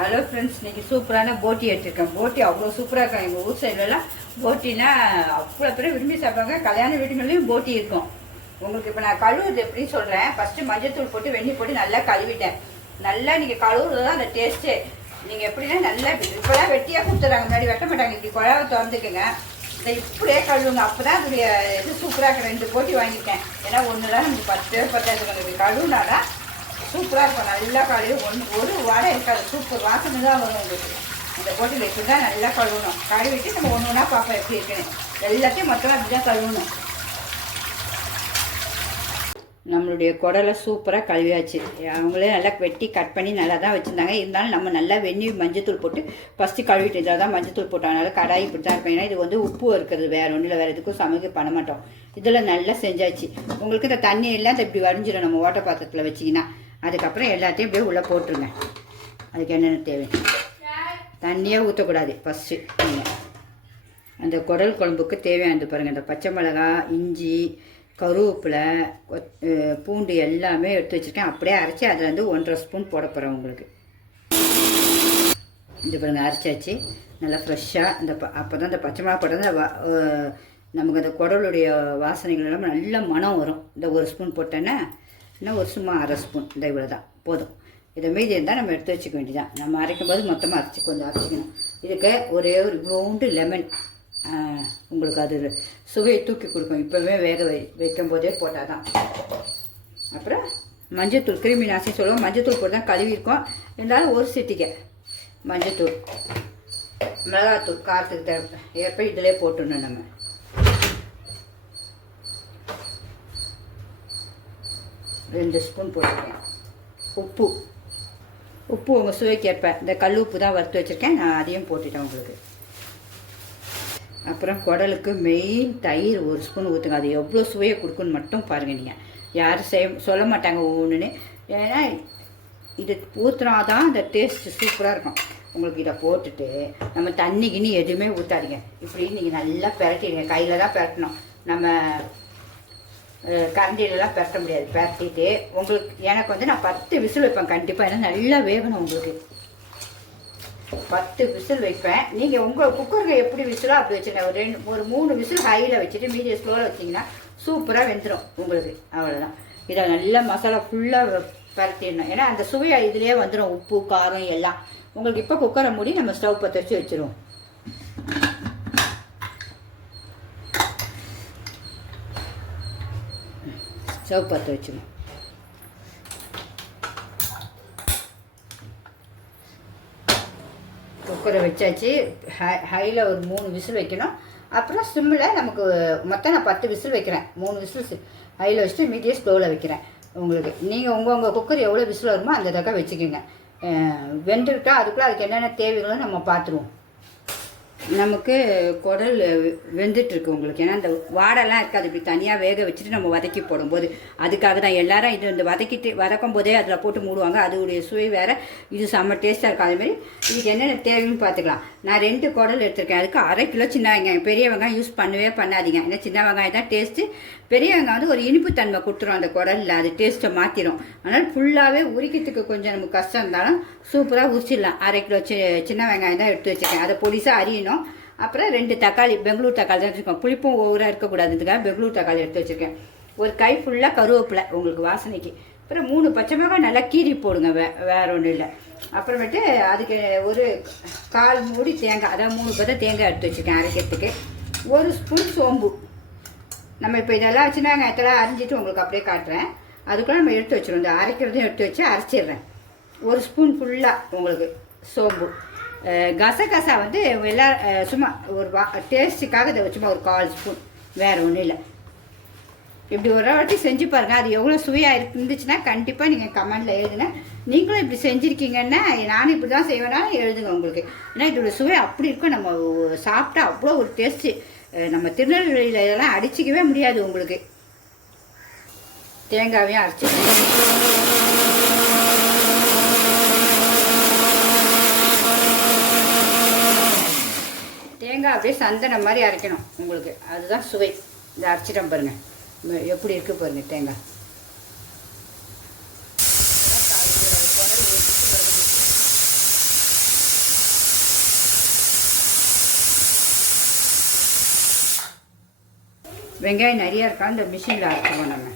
Hello friends இன்றைக்கி சூப்பரான போட்டி எடுத்துருக்கேன். போட்டி அவ்வளோ சூப்பராக இருக்கும். எங்கள் ஊர் சைட்லலாம் போட்டினா அவ்வளோ பேர் விரும்பி சாப்பிடுவாங்க. கல்யாண வீடுகள்லையும் போட்டி இருக்கும். உங்களுக்கு இப்போ நான் கழுவுறது எப்படின்னு சொல்கிறேன் ஃபஸ்ட்டு மஞ்சத்தூள் போட்டு வெண்ணி போட்டு நல்லா கழுவிட்டேன். நல்லா நீங்கள் கழுவுறது தான் அந்த டேஸ்ட்டு நீங்கள் எப்படின்னா நல்லா இப்போலாம் வெட்டியாக கொடுத்துட்றாங்க. முன்னாடி வெட்ட மாட்டாங்க. இப்படி குழாவை திறந்துக்குங்க. இதை இப்படியே கழுவுங்க. அப்போ தான் அதோடைய இது சூப்பராக இருக்கும் ரெண்டு போட்டி வாங்கிட்டேன். ஏன்னா ஒன்று தான் நமக்கு பத்து பேர் பத்தாயிரத்து உங்களுக்கு கழுவுனாதான் சூப்பராக இருக்கும். நல்லா கழுவி ஒன்று ஒரு வாடை இருக்காது. சூப்பர். வாசனை தான் வரும் உங்களுக்கு. அந்த போட்டியில் இப்படி தான் நல்லா கழுவணும். கழுவிட்டு நம்ம ஒன்று ஒன்றா பார்ப்போம் எப்படி இருக்குன்னு. எல்லாத்தையும் மொத்தமாக இப்படி தான் கழுவணும். நம்மளுடைய குடலை சூப்பராக கழுவியாச்சு. அவங்களே நல்லா வெட்டி கட் பண்ணி நல்லா தான் வச்சுருந்தாங்க. இருந்தாலும் நம்ம நல்லா வெந்நீர் மஞ்சத்தூள் போட்டு ஃபஸ்ட்டு கழுவிட்டு இதில் தான் மஞ்சத்தூள் போட்டனால கடாய் இப்படி தான் இருக்கும். ஏன்னா இது வந்து உப்பு இருக்கிறது வேறு ஒன்றும் இல்லை. வேறு எதுக்கும் சமைக்க பண்ண மாட்டோம். இதில் நல்லா செஞ்சாச்சு. உங்களுக்கு இந்த தண்ணி எல்லாம் இந்த இப்படி வரைஞ்சிடும் நம்ம ஓட்ட பாத்திரத்தில் வச்சிங்கன்னா. அதுக்கப்புறம் எல்லாத்தையும் அப்படியே உள்ளே போட்டுருங்க. அதுக்கு என்னென்ன தேவை? தண்ணியே ஊற்றக்கூடாது. ஃபஸ்ட்டு நீங்கள் அந்த குடல் குழம்புக்கு தேவையானது பாருங்கள் இந்த பச்சை மிளகா இஞ்சி கருவேப்பிலை பூண்டு எல்லாமே எடுத்து வச்சுருக்கேன். அப்படியே அரைச்சி அதில் வந்து ஒன்றரை ஸ்பூன் போட போகிறேன் உங்களுக்கு. இது பாருங்கள் அரைச்சாச்சு. நல்லா ஃப்ரெஷ்ஷாக இந்த ப அப்போ தான் இந்த பச்சை மிளகா போட்டால் வா- நமக்கு அந்த குடலுடைய வாசனைகள் எல்லாம் நல்ல மனம் வரும். இந்த ஒரு ஸ்பூன் போட்டேன்னா இன்னும் ஒரு சும்மா அரை ஸ்பூன். இந்த இவ்வளோ தான் போதும். இதை மீதி இருந்தால் நம்ம எடுத்து வச்சுக்க வேண்டியதான் நம்ம அரைக்கும் போது மொத்தமாக அரைச்சி கொஞ்சம் அரைச்சிக்கணும். இதுக்கு ஒரே ஒரு இவ்வளோண்டு லெமன் உங்களுக்கு அது சுவையை தூக்கி கொடுக்கும். இப்போவே வேக வை வைக்கும் போதே போட்டால் தான் அப்புறம் மஞ்சத்தூள் கிருமி நாசி சொல்லுவோம். மஞ்சத்தூள் போட்டு தான் கழுவிருக்கோம் இருந்தாலும் ஒரு சிட்டிக்கை மஞ்சத்தூள் மிளகாத்தூள் காரத்துக்கு தேவை ஏற்ப இதிலே போட்டுடணும் நம்ம. ரெண்டு ஸ்பூன் போட்டிருக்கேன் உப்பு. உப்பு உங்கள் சுவைக்கேற்ப இந்த கல் உப்பு தான் வறுத்து வச்சுருக்கேன். நான் அதையும் போட்டுட்டேன் உங்களுக்கு. அப்புறம் குடலுக்கு மெயின் தயிர் ஒரு ஸ்பூன் ஊற்றுங்க அது எவ்வளோ சுவையை கொடுக்குன்னு மட்டும் பாருங்கள் நீங்கள் யாரும் செய்ய சொல்ல மாட்டாங்க ஒவ்வொன்றுன்னு ஏன்னா இது ஊற்றுனா தான் அந்த டேஸ்ட்டு சூப்பராக இருக்கும். உங்களுக்கு இதை போட்டுட்டு நம்ம தண்ணி கிண்ணி எதுவுமே ஊற்றாதீங்க இப்படி நீங்கள் நல்லா பிரட்டிடுங்க. கையில் தான் பிரட்டணும். நம்ம அஹ், கரண்டிலலாம் பிரட்ட முடியாது பிரட்டிட்டு உங்களுக்கு எனக்கு வந்து நான் பத்து விசில் வைப்பேன் கண்டிப்பாக ஏன்னா நல்லா வேகணும் உங்களுக்கு. பத்து விசில் வைப்பேன். நீங்கள் உங்கள் குக்கருக்கு எப்படி விசிலோ அப்படி வச்சுருந்தேன் ஒரு ரெண்டு ஒரு மூணு விசில் ஹையில் வச்சுட்டு மீடியம் ஸ்லோவில் வச்சிங்கன்னா சூப்பராக வெந்துடும் உங்களுக்கு. அவ்வளோதான் இதை நல்லா மசாலா ஃபுல்லாக பரட்டிடணும். ஏன்னா அந்த சுவையை இதுலேயே வந்துடும் உப்பு காரம் எல்லாம். உங்களுக்கு இப்போ குக்கரை மூடி நம்ம ஸ்டவ் பற்ற வச்சு வச்சுருவோம். ஸ்டவ் பற்ற வச்சுருவோம் குக்கரை வச்சாச்சு. ஹை ஹையில் ஒரு மூணு விசில் வைக்கணும். அப்புறம் சிம்மில் நமக்கு மொத்தம் நான் பத்து விசில் வைக்கிறேன். மூணு விசில் ஹையில் வச்சுட்டு மீடியம் ஸ்லோவில் வைக்கிறேன் உங்களுக்கு. நீங்கள் உங்கள் உங்கள் குக்கர் எவ்வளோ விசில் வருமோ அந்த தக்க வச்சுக்கோங்க. அஹ் வெந்திருக்கா அதுக்குள்ளே அதுக்கு என்னென்ன தேவைகளோ நம்ம பார்த்துருவோம். நமக்கு குடல் வெந்துட்டு இருக்கு உங்களுக்கு. ஏன்னா இந்த வாடெல்லாம் இருக்காது. இப்படி தனியாக வேக வச்சுட்டு நம்ம வதக்கி போடும்போது அதுக்காக தான் எல்லாரும் இது இந்த வதக்கிட்டு வதக்கும் போதே அதில் போட்டு மூடுவாங்க. அதோடைய சுவை வேறு. இது செம்ம டேஸ்ட்டாக இருக்கும். அதேமாதிரி இதுக்கு என்னென்ன தேவைன்னு பார்த்துக்கலாம். நான் ரெண்டு குடல் எடுத்திருக்கேன். அதுக்கு அரை கிலோ சின்ன வெங்காயம். பெரிய வெங்காயம் யூஸ் பண்ணவே பண்ணாதீங்க. ஏன்னா சின்ன வெங்காயம் தான் டேஸ்ட்டு பெரிய வெங்காயம் வந்து ஒரு இனிப்பு தன்மை கொடுத்துரும் அந்த குடலில். அது டேஸ்ட்டை மாற்றிடும் அதனால் ஃபுல்லாகவே உரிக்கிறதுக்கு கொஞ்சம் நமக்கு கஷ்டம் இருந்தாலும் சூப்பராக உரிச்சிடலாம். அரை கிலோ சி சின்ன வெங்காயம் தான் எடுத்து வச்சுருக்கேன். அதை பொடிசாக அரியணும். அப்புறம் ரெண்டு தக்காளி பெங்களூர் தக்காளி தான் வச்சுருக்கோம். புளிப்பும் ஓவராக இருக்கக்கூடாதுக்காக பெங்களூர் தக்காளி எடுத்து வச்சுருக்கேன். ஒரு கை ஃபுல்லாக கருவேப்பிலை. உங்களுக்கு வாசனைக்கு. அப்புறம் மூணு பச்சை மிளகாய் நல்லா கீறி போடுங்க வே வேற ஒன்றும் இல்லை. அப்புறமேட்டு அதுக்கு ஒரு கால் மூடி தேங்காய் அதாவது மூணு பதம் தேங்காய் எடுத்து வச்சுருக்கேன் அரைக்கிறதுக்கு. ஒரு ஸ்பூன் சோம்பு. நம்ம இப்போ இதெல்லாம் சின்ன வெங்காயத்தெல்லாம் அரிஞ்சிட்டு உங்களுக்கு அப்படியே காட்டுறேன். அதுக்குள்ள நம்ம எடுத்து வச்சிடும் இந்த அரைக்கிறதையும் எடுத்து வச்சு அரைச்சிடுறேன். ஒரு ஸ்பூன் ஃபுல்லாக உங்களுக்கு சோம்பு. கசகசா வந்து எல்லா சும்மா ஒரு வா டேஸ்ட்டுக்காக இதை சும்மா ஒரு கால் ஸ்பூன். வேறு ஒன்றும் இல்லை. இப்படி ஒரு வாட்டி செஞ்சு பாருங்க. அது எவ்வளோ சுவையாக இருந்துச்சுன்னா கண்டிப்பாக நீங்கள் கமெண்டில் எழுதுங்க. நீங்களும் இப்படி செஞ்சுருக்கீங்கன்னா நானும் இப்படி தான் செய்வேனாலும் எழுதுங்க உங்களுக்கு. ஏன்னா இதோட சுவை அப்படி இருக்கும். நம்ம சாப்பிட்டா அவ்வளோ ஒரு டேஸ்ட்டு நம்ம திருநெல்வேலியில் இதெல்லாம் அடிச்சிக்கவே முடியாது உங்களுக்கு. தேங்காவையும் அரைச்சி. தேங்காய் அப்படியே சந்தனம் மாதிரி அரைக்கணும் உங்களுக்கு. அதுதான் சுவை. இந்த அரைச்சிட்டோம் பாருங்கள் எப்படி இருக்குது பாருங்கள் தேங்காய். வெங்காயம் நிறையா இருக்கா? இந்த மிஷினில் அரைச்சிக்கோ நம்ம.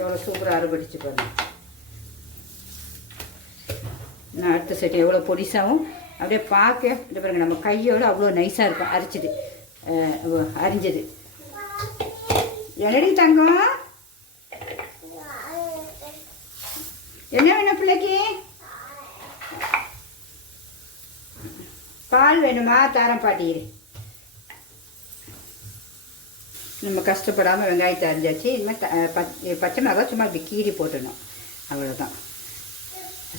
எவ்வளோ சூப்பராக அறுபடிச்சு பாருங்கள் நான் அடுத்த செட் எவ்வளோ பொடிசாகவும் அப்படியே பார்க்க இந்த பாருங்கள் நம்ம கையோடு அவ்வளோ நைஸாக இருக்கும் அரைச்சிது. அரிஞ்சது. என்னடி தங்கம்? என்ன வேணும் பிள்ளைக்கு? பால் வேணுமா? தாரம் பாட்டிக்கிறேன் நம்ம கஷ்டப்படாமல் வெங்காயத்தை அரிஞ்சாச்சு. இனிமேல் பச்சை மிளகா சும்மா இப்படி கீறி போட்டணும் அவ்வளோதான்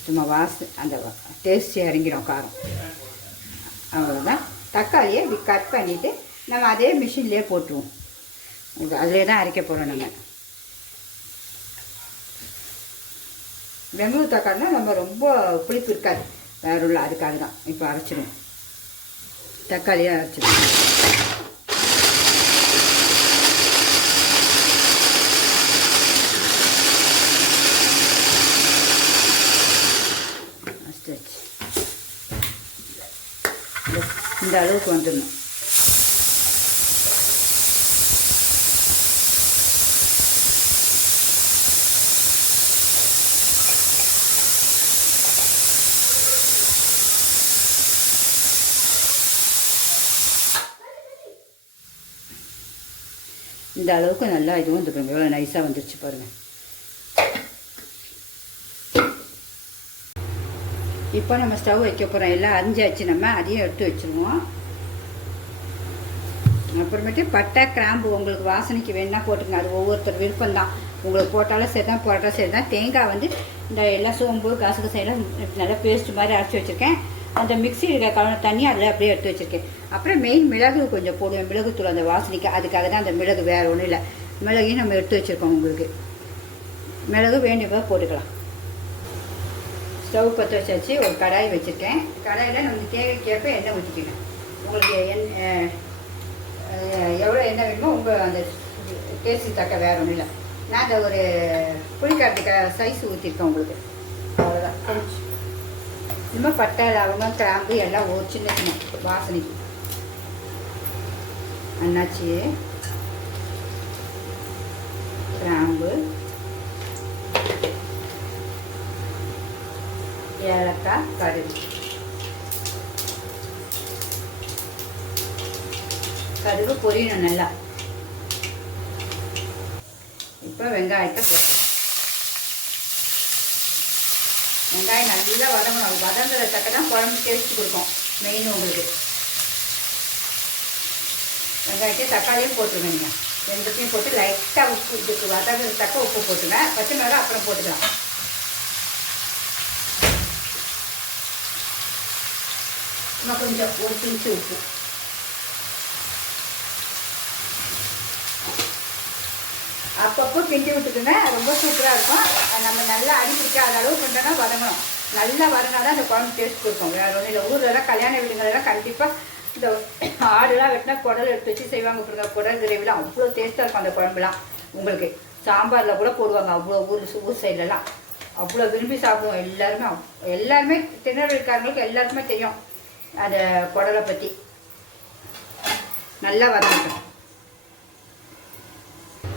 சும்மா வாசு அந்த டேஸ்ட்டு இறங்கிடும் காரம். அவ்வளோதான் தக்காளியை இப்படி கட் பண்ணிவிட்டு நம்ம அதே மிஷின்லேயே போட்டுருவோம். அதிலே தான் அரைக்க போகிறோம் நம்ம. பெங்களூர் தக்காளினா நம்ம ரொம்ப புளிப்பு இருக்காது. வேற உள்ள அதுக்காக தான். இப்போ அரைச்சிடுவோம். தக்காளியாக அரைச்சிடுவோம் அரைச்சாச்சு. இந்த அளவுக்கு வந்துடணும். இந்த அளவுக்கு நல்லா இதுவும் வந்துருங்க எவ்வளோ நைஸாக வந்துருச்சு பாருங்க. இப்போ நம்ம ஸ்டவ் வைக்க போகிறோம் எல்லாம் அரிஞ்சாச்சு. நம்ம அதையும் எடுத்து வச்சுருவோம். அப்புறமேட்டு பட்டை கிராம்பு உங்களுக்கு வாசனைக்கு வேணால் போட்டுங்க அது ஒவ்வொருத்தர் விருப்பம் தான் உங்களுக்கு போட்டாலும் சரி தான் போட்டாலும் சரி தான் தேங்காய் வந்து இந்த எல்லாம் சோம்பு கசகசை எல்லாம் நல்லா பேஸ்ட் மாதிரி அரைச்சி வச்சுருக்கேன். அந்த மிக்சி கலந்த தண்ணி அதில் அப்படியே எடுத்து வச்சுருக்கேன். அப்புறம் மெயின் மிளகு கொஞ்சம் போடுவேன். மிளகுத்தூள் அந்த வாசனைக்கு. அதுக்காக தான் அந்த மிளகு வேறு ஒன்றும் இல்லை. மிளகையும் நம்ம எடுத்து வச்சுருக்கோம் உங்களுக்கு. மிளகு வேண்டியதாக போட்டுக்கலாம். ஸ்டவ் பற்ற வச்சு ஒரு கடாய் வச்சுருக்கேன். கடாயில் நம்ம தேவைக்கேற்ப எண்ணெய் ஊற்றிக்கணும் உங்களுக்கு எண் எவ்வளோ எண்ணெய் வேணுமோ உங்கள் அந்த டேஸ்ட்டு தக்க வேற ஒன்றும் இல்லை. நான் அந்த ஒரு புளிக்காட்டுக்க சைஸ் ஊற்றிருக்கேன் உங்களுக்கு. அவ்வளோதான் கொஞ்சம். இன்னும் பட்டை லவங்கம் கிராம்பு எல்லாம் ஒரு சின்ன சின்ன வாசனைக்கு. அண்ணாச்சி கிராம்பு ஏலக்காய் கடுகு. கடுகு பொரியணும் நல்லா. இப்போ வெங்காயத்தை போட்டு. வெங்காயம் நல்லா வதங்கணும். அது வதங்குற தக்க தான் குழம்பு டேஸ்ட் கொடுக்கும். மெயின் உங்களுக்கு. வெங்காயத்தையும் தக்காளியும் போட்டுருங்க ரெண்டுத்தையும் போட்டு லைட்டாக உப்பு இதுக்கு வதங்குற தக்க உப்பு போட்டுங்க. பச்சை மிளகா அப்புறம் போட்டுக்கலாம். சும்மா கொஞ்சம் ஒரு பிஞ்சு உப்பு அப்பப்போ கிண்டி விட்டுக்குங்க ரொம்ப சூப்பராக இருக்கும். நம்ம நல்லா அடி பிடிக்காத அளவு கொண்டோன்னா வதங்கணும். நல்லா வதங்கினா தான் அந்த குழம்பு டேஸ்ட் கொடுக்கும். வேறு ஒன்றும் இல்லை. ஊர்லலாம் கல்யாண வீடுங்களெல்லாம் கண்டிப்பாக இந்த ஆடுலாம் வெட்டினா குடல் எடுத்து வச்சு செய்வாங்க கொடுங்க குடல் கிரேவிலாம் அவ்வளோ டேஸ்ட்டாக இருக்கும் அந்த குழம்புலாம். உங்களுக்கு சாம்பாரில் கூட போடுவாங்க. அவ்வளோ ஊர் ஊர் சைட்லலாம் அவ்வளோ விரும்பி சாப்பிடுவோம். எல்லாருமே எல்லாருமே திருநெல்வேலிக்காரங்களுக்கு எல்லாருக்குமே தெரியும். அதை குடலை பற்றி நல்லா வதங்கட்டும்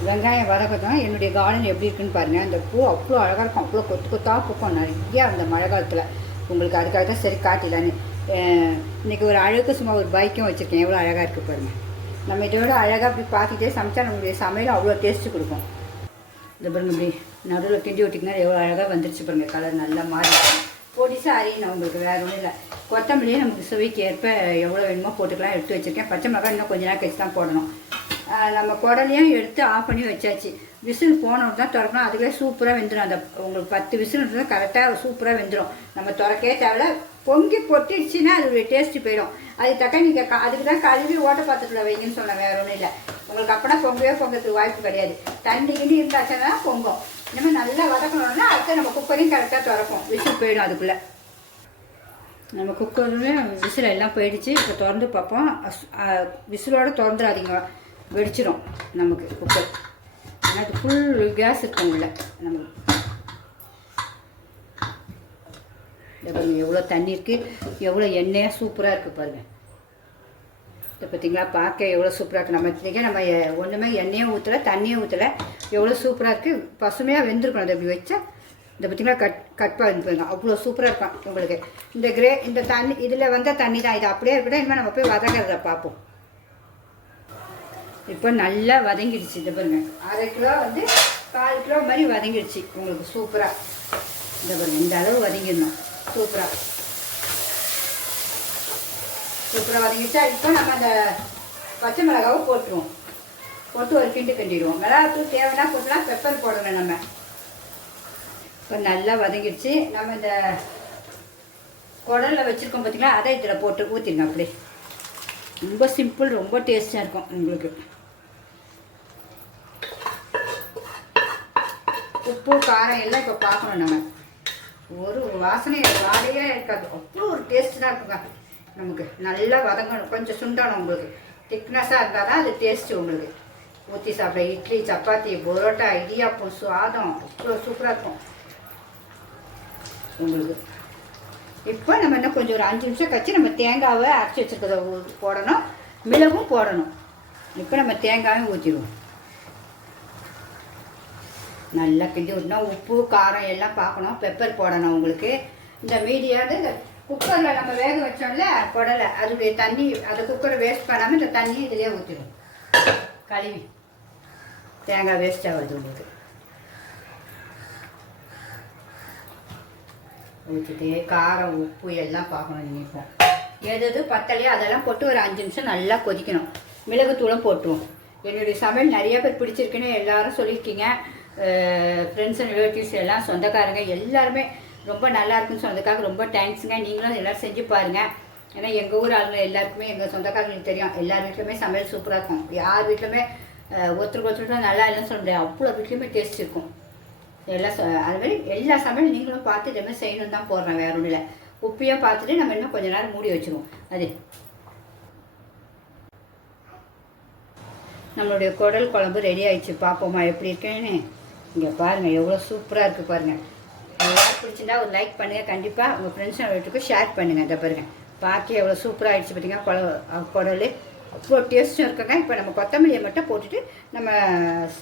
வெங்காயம் வதக்கட்டும். என்னுடைய கார்டன் எப்படி இருக்குன்னு பாருங்கள் அந்த பூ அவ்வளோ அழகாக இருக்கும். அவ்வளோ கொத்து கொத்தாக பூக்கும். நிறையா அந்த மழை காலத்தில். உங்களுக்கு அதுக்காக தான் சரி காட்டிலான்னு இன்றைக்கி இன்னைக்கு ஒரு அழகு சும்மா ஒரு பைக்கும் வச்சுருக்கேன். எவ்வளோ அழகாக இருக்குது பாருங்கள் நம்ம இதோட அழகாக அப்படி பார்த்துட்டே சமைச்சா நம்மளுடைய சமையல் அவ்வளோ டேஸ்ட்டு கொடுக்கும். இந்த பாருங்க இப்படி நடுவில் கிண்டி விட்டிங்கன்னா எவ்வளோ அழகாக வந்துருச்சு பாருங்கள் கலர் நல்லா மாறி பொடிசாக அரியணும் உங்களுக்கு வேறு ஒன்றும் இல்லை. கொத்தமல்லியே நமக்கு சுவைக்கு ஏற்ப எவ்வளோ வேணுமோ போட்டுக்கலாம். எடுத்து வச்சுருக்கேன். பச்சை மிளகாய் இன்னும் கொஞ்ச நேரம் கழிச்சு தான் போடணும். நம்ம குடலையும் எடுத்து ஆஃப் பண்ணி வச்சாச்சு. விசில் போனவங்க தான் திறக்கணும். அதுவே சூப்பராக வெந்துடும் அந்த உங்களுக்கு பத்து விசில் இருந்தால் கரெக்டாக சூப்பராக வெந்துடும் நம்ம திறக்கவே தேவையில்ல. பொங்கி பொட்டிடுச்சுன்னா அது டேஸ்ட்டு போயிடும். அதுக்கு தக்க நீங்கள் அதுக்கு தான் கழுவி ஓட்ட பாத்திரத்தில் வைங்கன்னு சொன்னேன். வேற ஒன்றும் இல்லை. உங்களுக்கு அப்படின்னா பொங்கவே பொங்கிறதுக்கு வாய்ப்பு கிடையாது. தண்ணி கிண்டி இருந்தாச்சுன்னா பொங்கும். நம்ம நல்லா வதக்கணும்னா அடுத்து நம்ம குக்கரையும் கரெக்டாக திறப்போம். விசில் போயிடும் அதுக்குள்ளே. நம்ம குக்கருமே விசில் எல்லாம் போயிடுச்சு. இப்போ திறந்து பார்ப்போம். விசிலோடு திறந்துடாதீங்க. வெடிச்சிடும் நமக்கு குக்கர் ஆனால் அது ஃபுல் கேஸ் இருக்கும் உள்ள. நமக்கு எவ்வளோ தண்ணி இருக்குது எவ்வளோ எண்ணெயாக சூப்பராக இருக்குது பாருங்கள் இதை பார்த்தீங்களா பார்க்க எவ்வளோ சூப்பராக இருக்குது நம்ம இன்றைக்கி நம்ம ஒன்றுமே எண்ணெயும் ஊற்றலை தண்ணியும் ஊற்றலை எவ்வளோ சூப்பராக இருக்குது பசுமையாக வெந்திருக்கணும். அதை இப்படி வச்சா இந்த பார்த்தீங்களா கட் கட் பண்ணிருப்பாங்க அவ்வளோ சூப்பராக இருக்கும் உங்களுக்கு. இந்த கிரே இந்த தண்ணி இதில் வந்தால் தண்ணி தான். இது அப்படியே இருக்கட்டும். இனிமேல் நம்ம போய் வதங்கிறத பார்ப்போம். இப்போ நல்லா வதங்கிடுச்சு. இது பாருங்க. அரை கிலோ வந்து கால் கிலோ மாதிரி வதங்கிடுச்சு. உங்களுக்கு சூப்பராக. இந்த பாருங்க. இந்த அளவு வதங்கிடணும். சூப்பராக. சூப்பராக வதங்கிச்சா இப்போ நம்ம அந்த பச்சை மிளகாவை போட்டுருவோம். போட்டு ஒரு கிண்டு கிண்டிடுவோம். மிளகாத்தூள் தேவைன்னா போட்டுலாம் பெப்பர் போடணும் நம்ம. இப்போ நல்லா வதங்கிடுச்சு. நம்ம இந்த குடலில் வச்சுருக்கோம் பார்த்திங்கன்னா அதை இதில் போட்டு ஊற்றிடுங்க அப்படி ரொம்ப சிம்பிள் ரொம்ப டேஸ்ட்டாக இருக்கும் உங்களுக்கு. உப்பு காரம் எல்லாம் இப்போ பார்க்கணும் நம்ம. ஒரு வாசனை வாடையே இருக்காது. அவ்வளோ ஒரு டேஸ்ட் தான் இருக்குங்க. நமக்கு. நல்லா வதங்கணும். கொஞ்சம் சுண்டணும் உங்களுக்கு. திக்னஸாக இருந்தால் தான் அது டேஸ்ட்டு உங்களுக்கு. ஊற்றி சாப்பிட இட்லி சப்பாத்தி பரோட்டா இடியாப்பம் சாதம். அவ்வளோ சூப்பராக இருக்கும். உங்களுக்கு. இப்போ நம்ம என்ன கொஞ்சம் ஒரு அஞ்சு நிமிஷம் கழிச்சு நம்ம தேங்காவை அரைச்சி வச்சுருக்கிறத போடணும். மிளகும் போடணும். இப்போ நம்ம தேங்காயும் ஊற்றிடுவோம் நல்லா கிண்டி ஊற்றினா உப்பு காரம் எல்லாம் பார்க்கணும். பெப்பர் போடணும் உங்களுக்கு. இந்த மீடியாவது இந்த குக்கரில் நம்ம வேக வச்சோம்ல குடலை. அதோடைய தண்ணி அந்த குக்கரை வேஸ்ட் பண்ணாமல் இந்த தண்ணி இதிலே ஊற்றிடும் கழுவி. தேங்காய் வேஸ்ட் ஆகுது உங்களுக்கு. ஊற்றிட்டு காரம் உப்பு எல்லாம் பார்க்கணும் நினைப்போம் எது எது பத்தலையோ அதெல்லாம் போட்டு ஒரு அஞ்சு நிமிஷம் நல்லா கொதிக்கணும். மிளகுத்தூளும் போட்டுருவோம். என்னுடைய சமையல் நிறைய பேர் பிடிச்சிருக்குன்னு எல்லாரும் சொல்லியிருக்கீங்க. ஃப்ரெண்ட்ஸ் அண்ட் ரிலேட்டிவ்ஸ் எல்லாம் சொந்தக்காரங்க எல்லாருமே ரொம்ப நல்லா இருக்குன்னு சொன்னதுக்காக ரொம்ப தேங்க்ஸுங்க நீங்களும் எல்லோரும் செஞ்சு பாருங்கள் ஏன்னா எங்கள் ஊர் ஆளுங்க எல்லாருக்குமே எங்கள் சொந்தக்காரங்களுக்கு தெரியும். எல்லார் வீட்லையுமே சமையல் சூப்பராக இருக்கும். யார் வீட்லையுமே அஹ், ஒருத்தருக்கு நல்லா இல்லைன்னு சொல்ல முடியாது. அவ்வளோ வீட்லையுமே டேஸ்ட் இருக்கும். எல்லா அதுமாதிரி அது மாதிரி எல்லா சமையல் நீங்களும் பார்த்து இதே மாதிரி செய்யணும் தான் போடுறேன் வேற ஒன்றும் இல்லை. உப்பையும் பார்த்துட்டு நம்ம இன்னும் கொஞ்ச நேரம் மூடி வச்சுருவோம். அது. நம்மளுடைய குடல் குழம்பு ரெடி ஆயிடுச்சு. பார்ப்போமா எப்படி இருக்கேன்னு. இங்கே பாருங்கள் எவ்வளோ சூப்பராக இருக்குது பாருங்கள் பிடிச்சிருந்தா ஒரு லைக் பண்ணுங்கள் கண்டிப்பாக உங்கள் ஃப்ரெண்ட்ஸ் வீட்டுக்கு ஷேர் பண்ணுங்கள் இதை பாருங்கள் பார்க்க எவ்வளோ சூப்பராக ஆயிடுச்சு பார்த்தீங்கன்னா குழ குடல். அவ்வளோ டேஸ்ட்டும் இருக்குங்க. இப்போ நம்ம கொத்தமல்லியை மட்டும் போட்டுட்டு நம்ம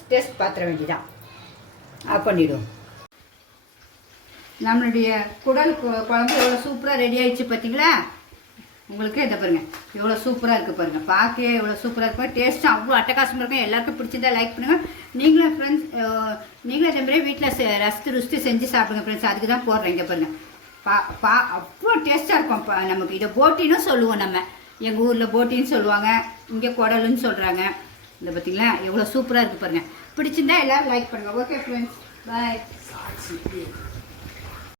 டேஸ்ட் பாத்திர வேண்டிதான் ஆஃப் பண்ணிவிடுவோம் நம்மளுடைய குடல் கு- குழம்பு எவ்வளோ சூப்பராக ரெடி ஆகிடுச்சு பார்த்தீங்களா உங்களுக்கு இதை பாருங்கள் எவ்வளோ சூப்பராக இருக்குது பாருங்கள் பார்க்க எவ்வளோ சூப்பராக இருக்கும் டேஸ்ட்டும் அவ்வளோ அட்டகாசமாக இருக்கும். எல்லாருக்கும் பிடிச்சிருந்தா லைக் பண்ணுங்கள் நீங்களும் ஃப்ரெண்ட்ஸ் நீங்களும் அதே வீட்டில் ரசித்து ருசித்து செஞ்சு சாப்பிடுங்க ஃப்ரெண்ட்ஸ் அதுக்கு தான் போடுறேன் இங்கே பாருங்கள் பா பா அவ்வளோ டேஸ்ட்டாக இருக்கும் பா- நமக்கு. இதை போட்டின்னு சொல்லுவோம் நம்ம. எங்கள் ஊரில் போட்டின்னு சொல்லுவாங்க. இங்கே குடலுன்னு சொல்கிறாங்க இந்த பார்த்தீங்களா? எவ்வளோ சூப்பராக இருக்குது பாருங்கள் பிடிச்சிருந்தா எல்லோரும் லைக் பண்ணுங்கள் ஓகே ஃப்ரெண்ட்ஸ் பாய்